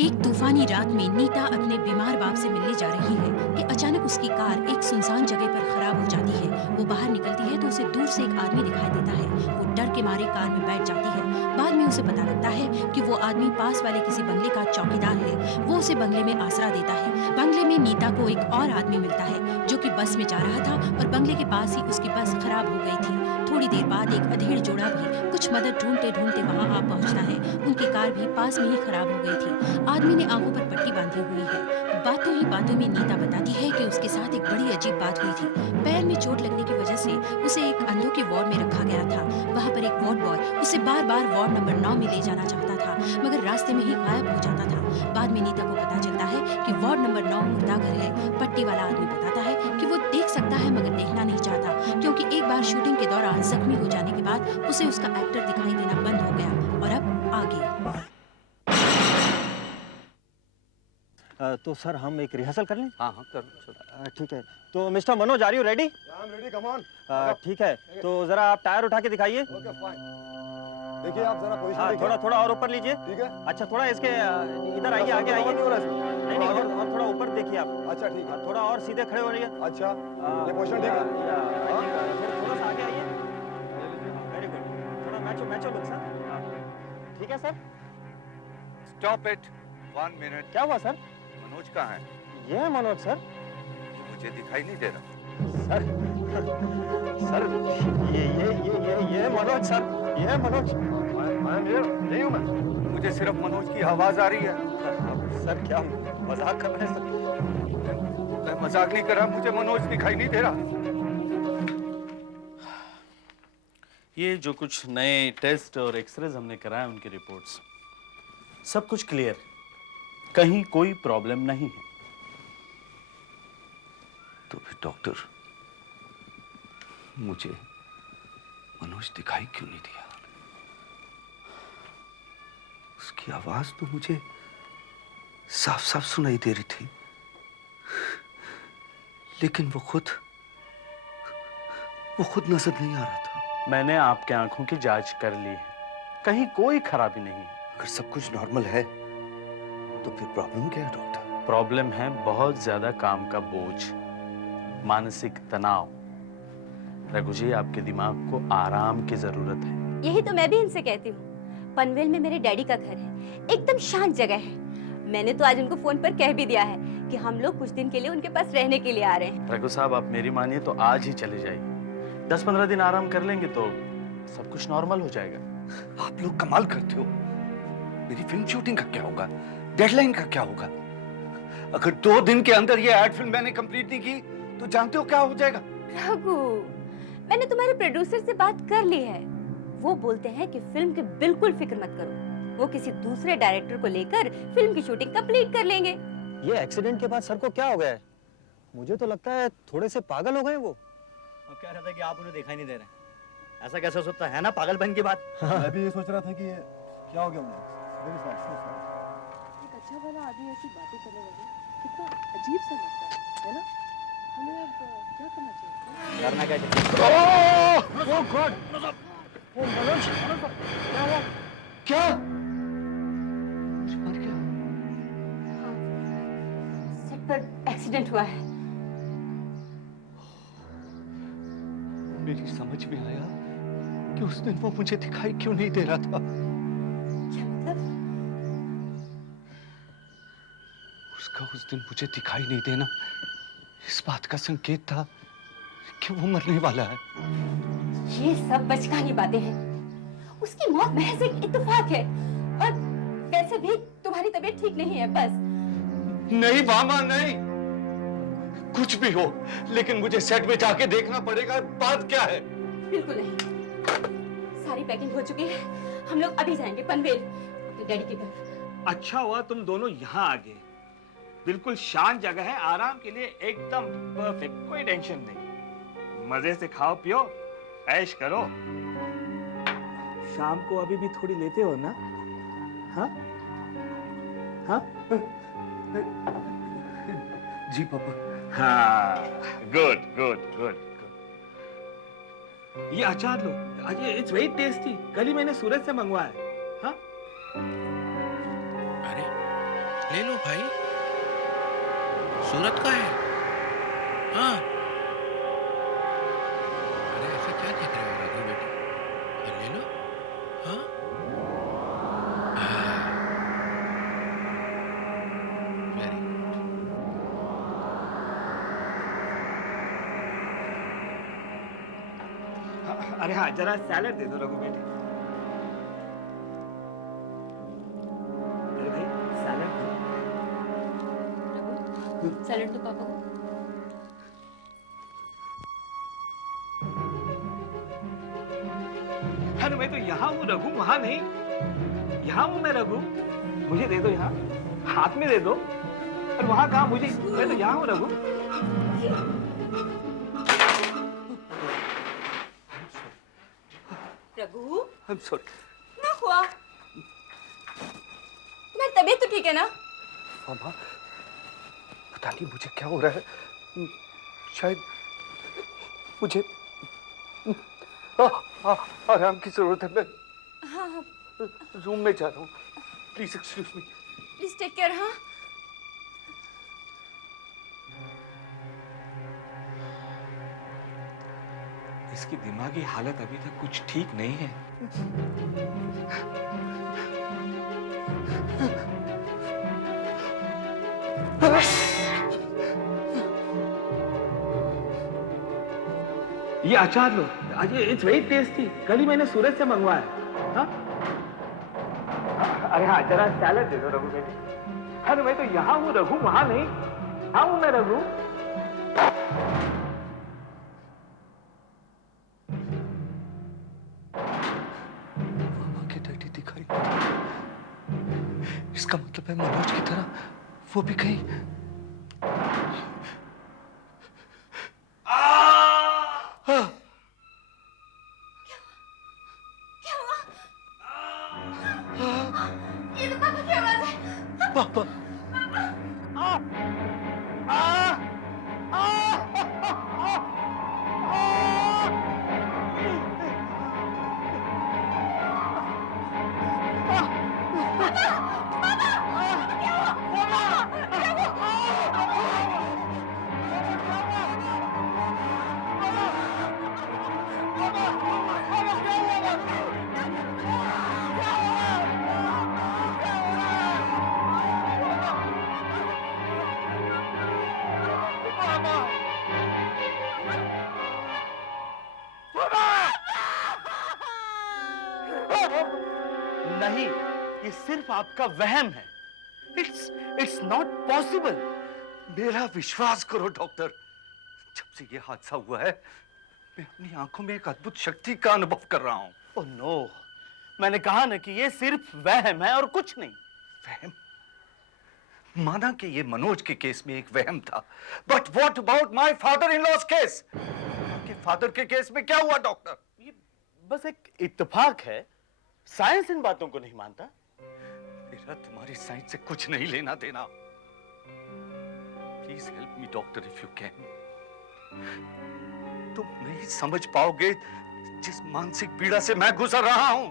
एक तूफानी रात में नीता अपने बीमार बाप से मिलने जा रही है कि अचानक उसकी कार एक सुनसान जगह पर खराब हो जाती है। वो बाहर निकलती है तो उसे दूर से एक आदमी दिखाई देता है। वो डर के मारे कार में बैठ जाती है। बाद में उसे पता लगता है कि वो आदमी पास वाले किसी बंगले का चौकीदार है। वो उसे बंगले में आसरा देता है। बंगले में नीता को एक और आदमी मिलता है जो कि बस में जा रहा था और बंगले के पास ही उसकी बस खराब हो गई थी। थोड़ी देर बाद एक अधेड़ जोड़ा भी कुछ मदद ढूंढते ढूंढते वहां आ पहुंचता है। उनकी कार भी पास में ही खराब हो गई थी। आदमी ने आंखों पर पट्टी बांधी हुई है। बातों ही बातों में नीता बताती है कि उसके साथ एक बड़ी अजीब बात हुई थी। पैर में चोट लगने की वजह से उसे एक अंधों के वार्ड में रखा गया था। वहां पर एक वार्ड बॉय उसे बार बार वार्ड नंबर 9 में ले जाना चाहता था, मगर रास्ते में ही गायब हो जाता था। बाद में नीता को पता चलता है कि वार्ड नंबर 9 मुर्दा घर है। पट्टी वाला आदमी बताता है कि वो देख सकता है मगर देखना नहीं चाहता, क्योंकि एक बार शूटिंग के दौरान जख्मी हो जाने के बाद उसे उसका एक्टर दिखाई देना बंद हो गया। और अब आगे तो सर हम एक रिहर्सल कर लें? हाँ हाँ कर। ठीक है। तो mister Manoj, are you ready? Ready, come on. ठीक है, तो जरा आप टायर उठा के दिखाइए। Okay fine. देखिए आप जरा पोजीशन हाँ, देखिए। थोड़ा और ऊपर लीजिए। ठीक है। अच्छा, थोड़ा इसके इधर आइए, आगे आइए। नहीं हो रहा है। नहीं और थोड़ा ऊपर देखिए आप। अच्छा ठीक है। थोड़ा और सीधे खड़े हो रही है। अच्छा ये पोजीशन ठीक है। थोड़ा सा आगे आइए। Very good. थोड़ा मैचो लुक सर। ठीक है सर। Stop it. 1 मिनट। क्या हुआ सर? मनोज कहाँ है? ये है मनोज सर। मुझे दिखाई नहीं दे रहा। सर सर ये मनोज सर, ये है मनोज। नहीं हूँ मैं। मुझे सिर्फ मनोज की आवाज आ रही है। सर क्या मजाक कर रहे हैं सर? मैं मजाक नहीं कर रहा, मुझे मनोज दिखाई नहीं दे रहा। ये जो कुछ नए टेस्ट और एक्सरेज हमने कराए, उनकी रिपोर्ट्स सब कुछ क्लियर, कहीं कोई प्रॉब्लम नहीं है। तो फिर डॉक्टर, मुझे मनोज दिखाई क्यों नहीं दिया? उसकी आवाज तो मुझे साफ साफ सुनाई दे रही थी, लेकिन वो खुद नजर नहीं आ रहा था। मैंने आपके आंखों की जांच कर ली है, कहीं कोई खराबी नहीं है। अगर सब कुछ नॉर्मल है तो फिर प्रॉब्लम क्या है डॉक्टर? प्रॉब्लम है बहुत ज्यादा काम का बोझ, मानसिक तनाव। रघु जी, आपके दिमाग को आराम की जरूरत है। यही तो मैं भी इनसे कहती हूँ। पनवेल में मेरे डैडी का घर है, एकदम शांत जगह है। मैंने तो आज उनको फोन पर कह भी दिया है कि हम लोग कुछ दिन के लिए उनके पास रहने के लिए आ रहे हैं। रघु साहब, आप मेरी मानिए तो आज ही चले जाइए। 10-15 दिन आराम कर लेंगे तो सब कुछ नॉर्मल हो जाएगा। आप लोग कमाल करते हो। मेरी फिल्म शूटिंग का क्या होगा? डेडलाइन का क्या होगा? अगर 2 दिन के अंदर ये एड फिल्म मैंने कंप्लीट नहीं की तो जानते हो क्या हो जाएगा? रघु, मैंने तुम्हारे प्रोड्यूसर से बात कर ली है। वो बोलते हैं कि फिल्म की बिल्कुल फिक्र मत करो, वो किसी दूसरे डायरेक्टर को लेकर फिल्म की शूटिंग कंप्लीट कर लेंगे। ये एक्सीडेंट के बाद सर को क्या हो गया है? मुझे तो लगता है थोड़े से पागल हो गए वो। अब कह रहा था कि आप उन्हें दिखाई नहीं दे रहे। ऐसा कैसे हो सकता है ना, पागलपन की बात। मैं भी ये सोच रहा था कि ये क्या हो गया उन्हें। Very sorry, so sorry. एक अच्छा भला आदमी ऐसी बातें करने लगे, कितना अजीब सा लगता है ना? हमें अब क्या करना चाहिए? करना क्या चाहिए? ओह गॉड! ओ मनोज, क्या हुआ? क्या? मर गया? सेट पर एक्सीडेंट हुआ है। मेरी समझ में आया कि उस दिन वो मुझे दिखाई क्यों नहीं दे रहा था। क्या मतलब? उसका उस दिन मुझे दिखाई नहीं देना इस बात का संकेत था कि वो मरने वाला है। ये सब बचकानी बातें हैं। उसकी मौत महज एक इत्तेफाक है। और वैसे भी तुम्हारी तबीयत ठीक नहीं है, बस। नहीं मामा, नहीं। कुछ भी हो, लेकिन मुझे सेट में जाके देखना पड़ेगा। बात क्या है? बिल्कुल नहीं। सारी पैकिंग हो चुकी है। हम लोग अभी जाएंगे पनवेल, अपने डैडी के घर। अच्छा हुआ तुम दोनों यहाँ आ गए। बिल्कुल शांत जगह है, आराम के लिए एकदम परफेक्ट, कोई टेंशन नहीं। मजे से खाओ पियो, ऐश करो। शाम को अभी भी थोड़ी लेते हो ना? हाँ हाँ जी पापा। हाँ, गुड गुड गुड गुड। ये अचार लो, ये इट्स वेरी टेस्टी। कल ही मैंने सूरत से मंगवाया है। हाँ? अरे ले लो भाई, सूरत का है। हाँ, अरे ऐसे क्या देख रहे हो रघु बेटा, ले लो। हाँ, वेरी अरे हाँ, जरा सैलेड दे दो रघु बेटे। अरे भाई सैलेड दो। रघु, सैलेड दो पापा को। अरे मैं तो यहाँ हूँ रघु, वहाँ नहीं। यहाँ हूँ मैं रघु, मुझे दे दो यहाँ, हाथ में दे दो। और वहाँ कहाँ मुझे, मैं तो यहाँ हूँ रघु। Raghu, I'm sorry. क्या हुआ? तुम्हारी तबीयत तो ठीक है ना? मामा, पता नहीं मुझे क्या हो रहा है। शायद मुझे आराम की जरूरत है। मैं हाँ हाँ, रूम में जा रहा हूँ। Please excuse me. Please take care. हाँ, इसकी दिमागी हालत अभी तक कुछ ठीक नहीं है। ये अचार लो, आज ये इट्स वेरी टेस्टी। कल ही मैंने सूरत से मंगवाया। हाँ? अरे हाँ, जरा सैलेड दे दो रघु बेटे। अरे मैं तो यहाँ हूँ रघु, वहाँ नहीं। हाँ हूँ मैं रघु। मामा के डैडी दिखाई नहीं देते। इसका मतलब है मनोज की तरह वो भी कहीं ये तो पापा की आवाज है। पापा। नहीं, ये सिर्फ आपका वहम है। It's not possible. मेरा विश्वास करो डॉक्टर, जब से ये हादसा हुआ है मैं अपनी आंखों में एक अद्भुत शक्ति का अनुभव कर रहा हूं। ओह नो, मैंने कहा ना कि ये सिर्फ वहम है और कुछ नहीं। वहम? माना कि ये मनोज के केस में एक वहम था, but what about my father in law's case? आपके फादर के केस में क्या हुआ डॉक्टर? ये बस एक इत्तेफाक है, साइंस इन बातों को नहीं मानता। मेरा तुम्हारी साइंस से कुछ नहीं लेना देना। Please help me doctor if you can. तुम नहीं समझ पाओगे जिस मानसिक पीड़ा से मैं गुजर रहा हूं।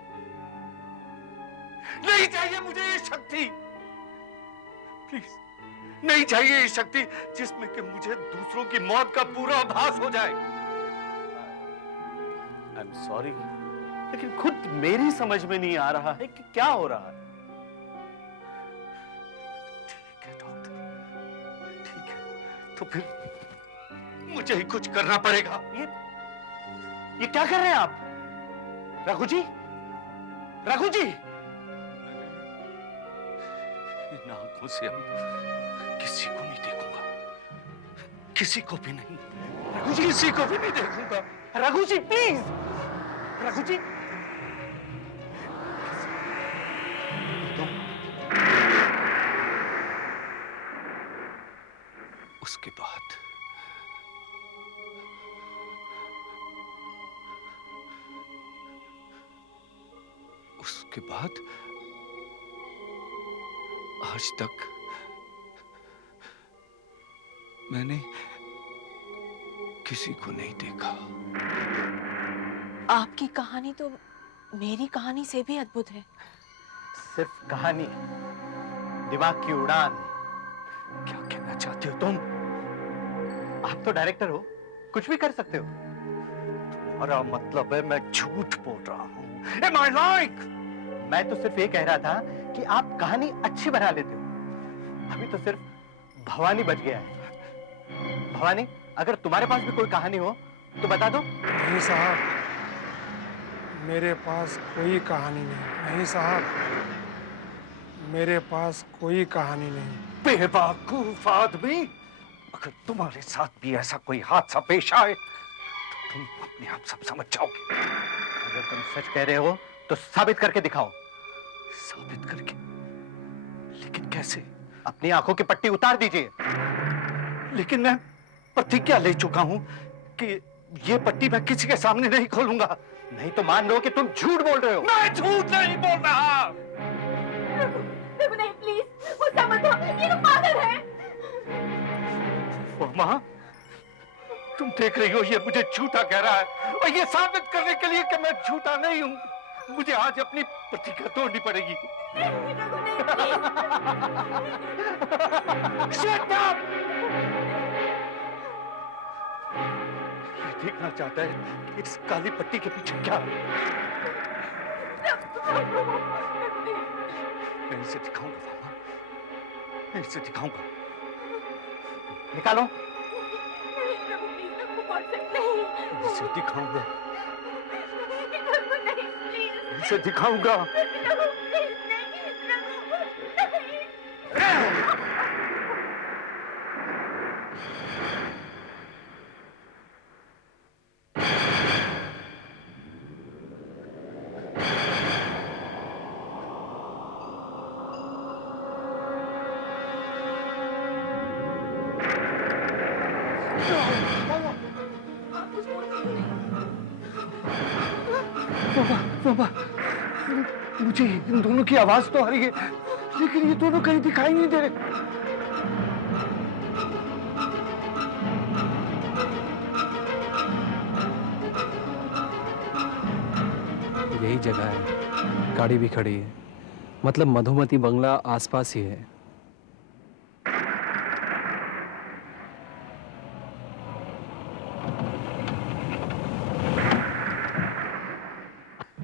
नहीं चाहिए मुझे ये शक्ति, प्लीज नहीं चाहिए ये शक्ति जिसमें कि मुझे दूसरों की मौत का पूरा आभास हो जाए। आई एम सॉरी, लेकिन खुद मेरी समझ में नहीं आ रहा है कि क्या हो रहा है। ठीक है डॉक्टर, ठीक है, तो फिर मुझे ही कुछ करना पड़ेगा। ये क्या कर रहे हैं आप? रघु जी, रघु जी! इन आंखों से अब किसी को नहीं देखूंगा, किसी को भी नहीं। रघु जी, किसी को भी नहीं देखूंगा। रघु जी प्लीज, रघु जी। उसके बाद आज तक मैंने किसी को नहीं देखा। आपकी कहानी तो मेरी कहानी से भी अद्भुत है। सिर्फ कहानी, दिमाग की उड़ान। क्या कहना चाहते हो तुम? आप तो डायरेक्टर हो, कुछ भी कर सकते हो। तुम्हारा मतलब है मैं झूठ बोल रहा हूँ? Am I lying? मैं तो सिर्फ ये कह रहा था कि आप कहानी अच्छी बना लेते हो। अभी तो सिर्फ भवानी बच गया है। भवानी, अगर तुम्हारे पास भी कोई कहानी हो तो बता दो। नहीं साहब, मेरे पास कोई कहानी नहीं। नहीं साहब, मेरे पास कोई कहानी नहीं। बेवकूफ आदमी, अगर तुम्हारे साथ भी ऐसा कोई हादसा पेश आए तो तुम अपने आप सब समझ जाओगे। अगर तुम सच कह रहे हो तो साबित करके दिखाओ। साबित करके? लेकिन कैसे? अपनी आंखों की पट्टी उतार दीजिए। लेकिन मैं प्रतिज्ञा ले चुका हूं कि ये पट्टी मैं किसी के सामने नहीं खोलूंगा। नहीं तो मान लो कि तुम झूठ बोल रहे हो। मैं झूठ नहीं बोल रहा। रघु नहीं, प्लीज गुस्सा मत हो, ये तो पागल है। माँ, तुम देख रही हो ये मुझे झूठा कह रहा है, और ये साबित करने के लिए कि मैं झूठा नहीं हूँ मुझे आज अपनी प्रतिज्ञा तोड़नी पड़ेगी। Shut up! ये देखना चाहता है कि इस काली पट्टी के पीछे क्या है। मैं इसे दिखाऊंगा मामा, मैं इसे दिखाऊंगा। निकालो। इसे दिखाऊंगा, इसे दिखाऊंगा। बाबा, मुझे इन दोनों की आवाज तो आ रही है, लेकिन ये दोनों कहीं दिखाई नहीं दे रहे। यही जगह है, गाड़ी भी खड़ी है, मतलब मधुमती बंगला आसपास ही है।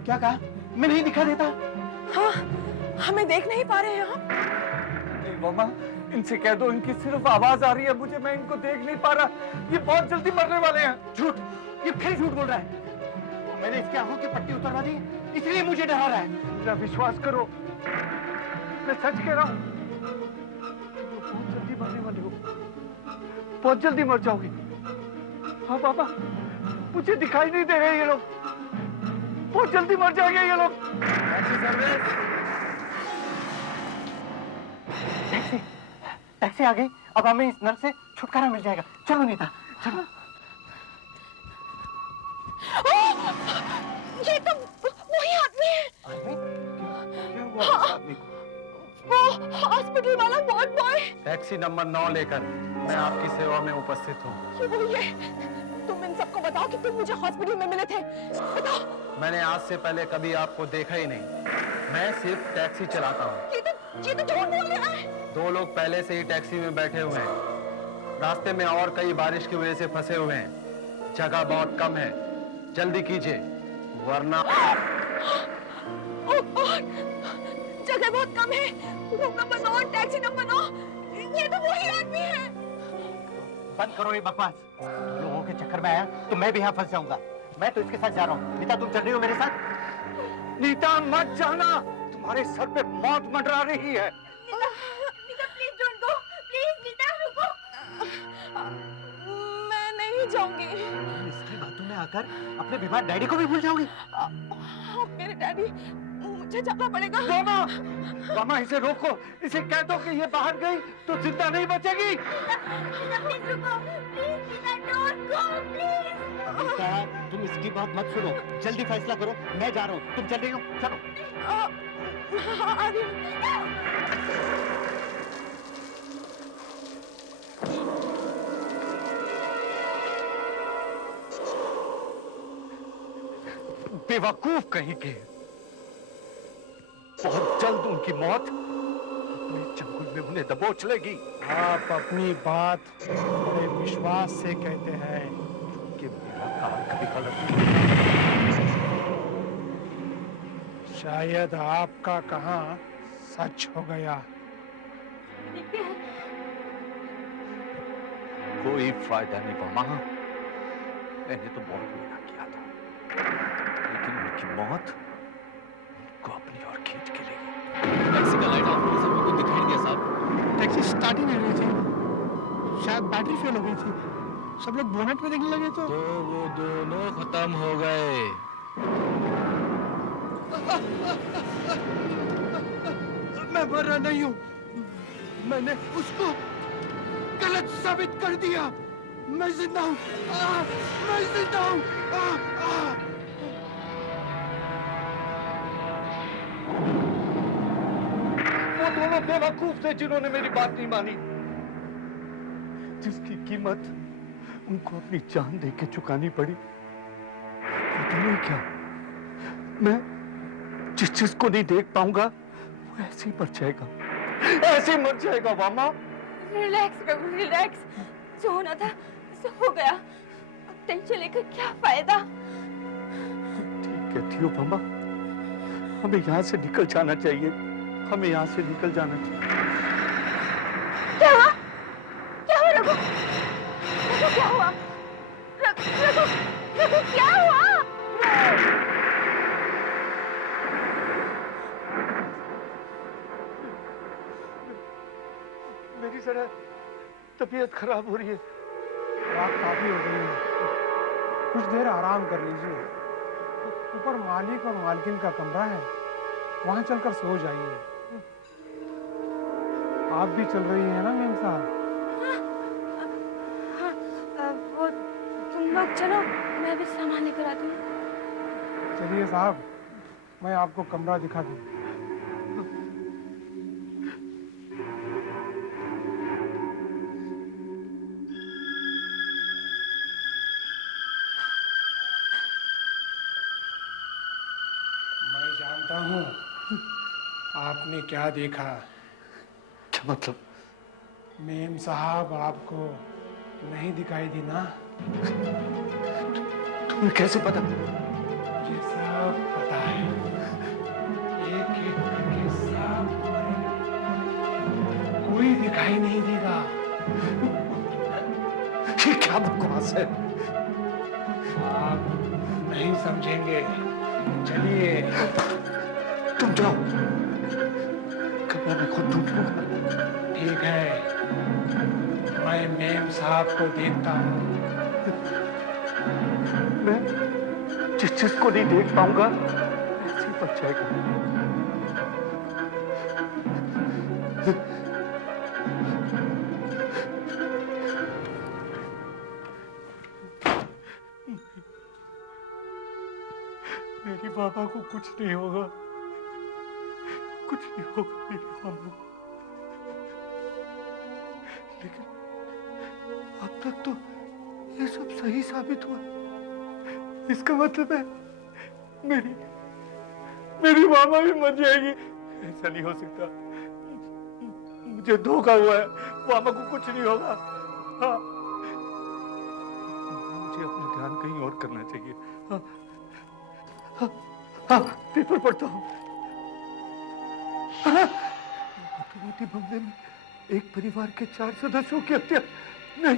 क्या कहा? मैं नहीं दिखा देता। हाँ, हमें देख नहीं पा रहे हैं आप। नहीं मामा, इनसे कह दो इनकी सिर्फ आवाज आ रही है, मुझे, मैं इनको देख नहीं पा रहा। ये बहुत जल्दी मरने वाले हैं। झूठ, ये फिर झूठ बोल रहा है। मैंने इसकी आंखों की पट्टी उतरवा दी, इसलिए मुझे डरा रहा है। मेरा विश्वास करो, मैं सच कह रहा हूँ। बहुत जल्दी मरने वाले हो, बहुत जल्दी मर जाओगे। हाँ बाबा, मुझे दिखाई नहीं दे रहे ये लोग, बहुत जल्दी मर जाएंगे ये लोग। टैक्सी, टैक्सी आ गई। अब हमें इस नर से छुटकारा मिल जाएगा। चलो नीता, चलो। ये तो वही आदमी है। आदमी? क्या हुआ हाँ, इस आदमी को? वो हॉस्पिटल वाला वार्ड बॉय। टैक्सी नंबर 9 लेकर मैं आपकी सेवा में उपस्थित हूँ। ये वही है। तुम इन सबको बताओ कि तुम मुझे हॉस्पिटल में मिले थे। बताओ। मैंने आज से पहले कभी आपको देखा ही नहीं, मैं सिर्फ टैक्सी चलाता हूँ। ये तो झूठ बोल रहा है। 2 लोग पहले से ही टैक्सी में बैठे हुए हैं। रास्ते में और कई बारिश की वजह से फंसे हुए हैं। जगह बहुत कम है, जल्दी कीजिए वरना। जगह बहुत कम है। Room number 9, taxi number 9। ये तो वही आदमी है। बंद करो ये बकवास। लोगों के चक्कर में आया तो मैं भी यहाँ फंस जाऊंगा। मैं तो इसके साथ जा रहा हूँ। नीता, तुम चल रही हो मेरे साथ? नीता मत जाना, तुम्हारे सर पे मौत मंडरा रही है। Neeta please don't go, please Neeta रुको। मैं नहीं जाऊंगी। इसकी बातों में आकर अपने बीमार डैडी को भी भूल जाओगी? मेरे डैडी, मुझे जाना पड़ेगा। मामा, मामा इसे रोको, इसे कह दो कि ये बाहर गई तो जिंदा नहीं बचेगी। नीता प्लीज रुको, please Neeta don't go please. Neeta, तुम इसकी बात मत सुनो, जल्दी फैसला करो। मैं जा रहा हूँ, तुम चल रही हो? चलो। बेवकूफ कहीं के, बहुत जल्द उनकी मौत अपने चंगुल में उन्हें दबोच लेगी। आप अपनी बात बड़े विश्वास से कहते हैं कि मेरा कार कभी गलत नहीं। शायद आपका कहा सच हो गया। कोई फायदा नहीं मामा, मैंने तो बहुत मेहनत किया था, लेकिन उनकी मौत उनको अपनी ओर खींच के ले गई। टैक्सी का लाइट ऑफ होने से मेरे को दिखाई नहीं दिया साहब। टैक्सी स्टार्ट ही नहीं रही थी, शायद बैटरी फेल हो गई थी। सब लोग बोनट में देखने लगे तो वो दोनों खत्म हो गए। मैं मरा नहीं हूँ, मैंने उसको गलत साबित कर दिया। मैं जिंदा हूँ, मैं जिंदा हूँ। वो दोनों बेवकूफ थे जिन्होंने मेरी बात नहीं मानी, जिसकी कीमत उनको अपनी जान दे के चुकानी पड़ी। पता नहीं क्या, मैं जिस चीज को नहीं देख पाऊंगा वो ऐसे ही मर जाएगा, ऐसे ही मर जाएगा मामा। रिलैक्स प्रभु, रिलैक्स। जो होना था सो हो गया, अब टेंशन लेकर क्या फायदा। ठीक कहती हो मामा, हमें यहाँ से निकल जाना चाहिए, हमें यहाँ से निकल जाना चाहिए। क्या हुआ? क्या हुआ रघु? रघु क्या हुआ? रघु क्या हुआ? मेरी जरा तबीयत खराब हो रही है। रात काफी हो गई है, कुछ देर आराम कर लीजिए। ऊपर मालिक और मालकिन का कमरा है, वहां चलकर सो जाइए। आप भी चल रही हैं ना मेम साहब? वो तुम लोग चलो, मैं भी सामान लेकर आती हूँ। चलिए साहब, मैं आपको कमरा दिखा दूँ। मैं जानता हूँ आपने क्या देखा। क्या मतलब? मेम साहब आपको नहीं दिखाई दी ना? तुम्हें कैसे पता? मुझे सब पता है, एक एक करके सब मरे। कोई दिखाई नहीं देगा। ये क्या बकवास है? आप नहीं समझेंगे। चलिए तुम जाओ, कमरा मैं खुद ढूंढ लूंगा। ठीक है, मैं मेम साहब को देखता हूँ। मैं जिस चीज को नहीं देख पाऊंगा ऐसे ही बच जाएगा। मेरी बाबा को कुछ नहीं होगा, कुछ नहीं होगा मेरी बाबा को। लेकिन अब तक तो ये सब सही साबित हुआ। इसका मतलब है मेरी मामा भी मर जाएगी। ऐसा नहीं हो सकता, मुझे धोखा हुआ है, मामा को कुछ नहीं होगा। हाँ, मुझे अपना ध्यान कहीं और करना चाहिए। हाँ, हाँ, हाँ, पेपर पढ़ता हूँ। मोटी बंगले में एक परिवार के 4 सदस्यों की हत्या। नहीं,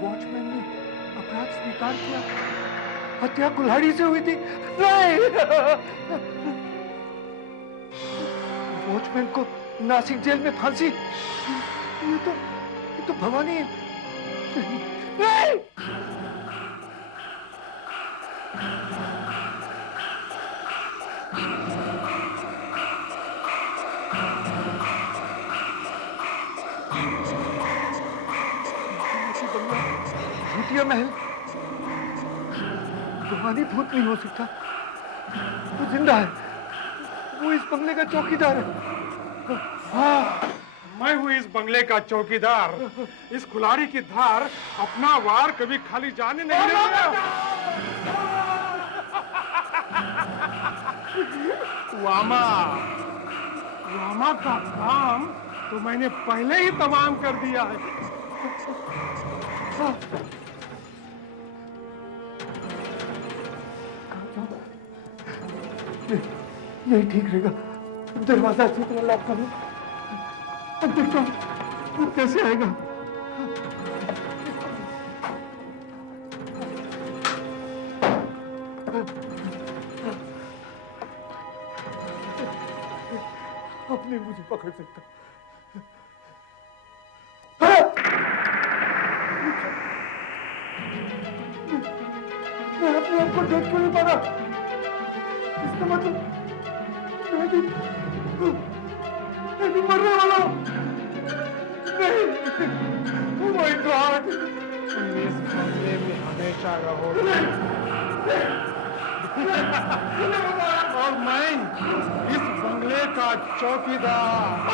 वॉचमैन ने अपराध स्वीकार किया, हत्या कुल्हाड़ी से हुई थी। नहीं, वॉचमैन को नासिक जेल में फांसी। ये तो भवानी है। नहीं, भूतिया महल, भवानी भूत नहीं हो सकता, वो जिंदा है। वो इस बंगले का चौकीदार है। हाँ, मैं हूँ इस बंगले का चौकीदार। इस कुल्हाड़ी की धार अपना वार कभी खाली जाने नहीं देगा। वामा, रामा का काम तो मैंने पहले ही तमाम कर दिया है। यही ठीक रहेगा। दरवाजा अच्छी तरह लॉक कर लो। अब देखता हूँ वो कैसे आएगा। अब नहीं मुझे पकड़ सकता। मैं अपने आप को देख क्यों नहीं पा रहा? इसका मतलब मैं भी मरने वाला हूँ। नहीं, oh my God! तुम इस बंगले में हमेशा रहो। और मैं इस बंगले का चौकीदार।